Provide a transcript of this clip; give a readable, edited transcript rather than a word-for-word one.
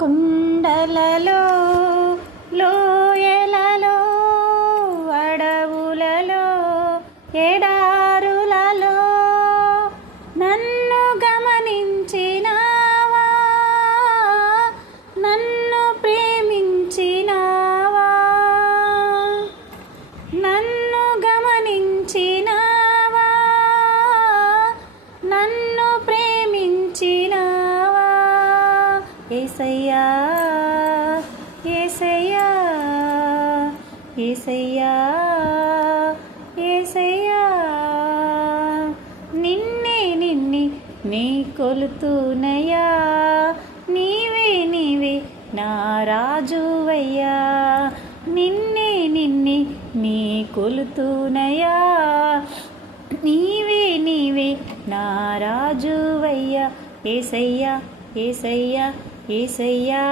కొండలలో లోయలలో అడవులలో ఎడారులలో నన్ను గమనించినావా, నన్ను ప్రేమించినావా, నన్ను గమనించినావా, నన్ను ప్రేమించినావా. యేసయ్యా యేసయ్యా యేసయ్యా యేసయ్యా, నిన్నే నిన్నే నీ కొలుతునయ్యా, నీవే నీవే నా రాజువయ్యా. నిన్నే నిన్నే నీ కొలుతునయ్యా, నీవే నీవే నా రాజువయ్యా. యేసయ్యా యేసయ్యా యేసయ్యా.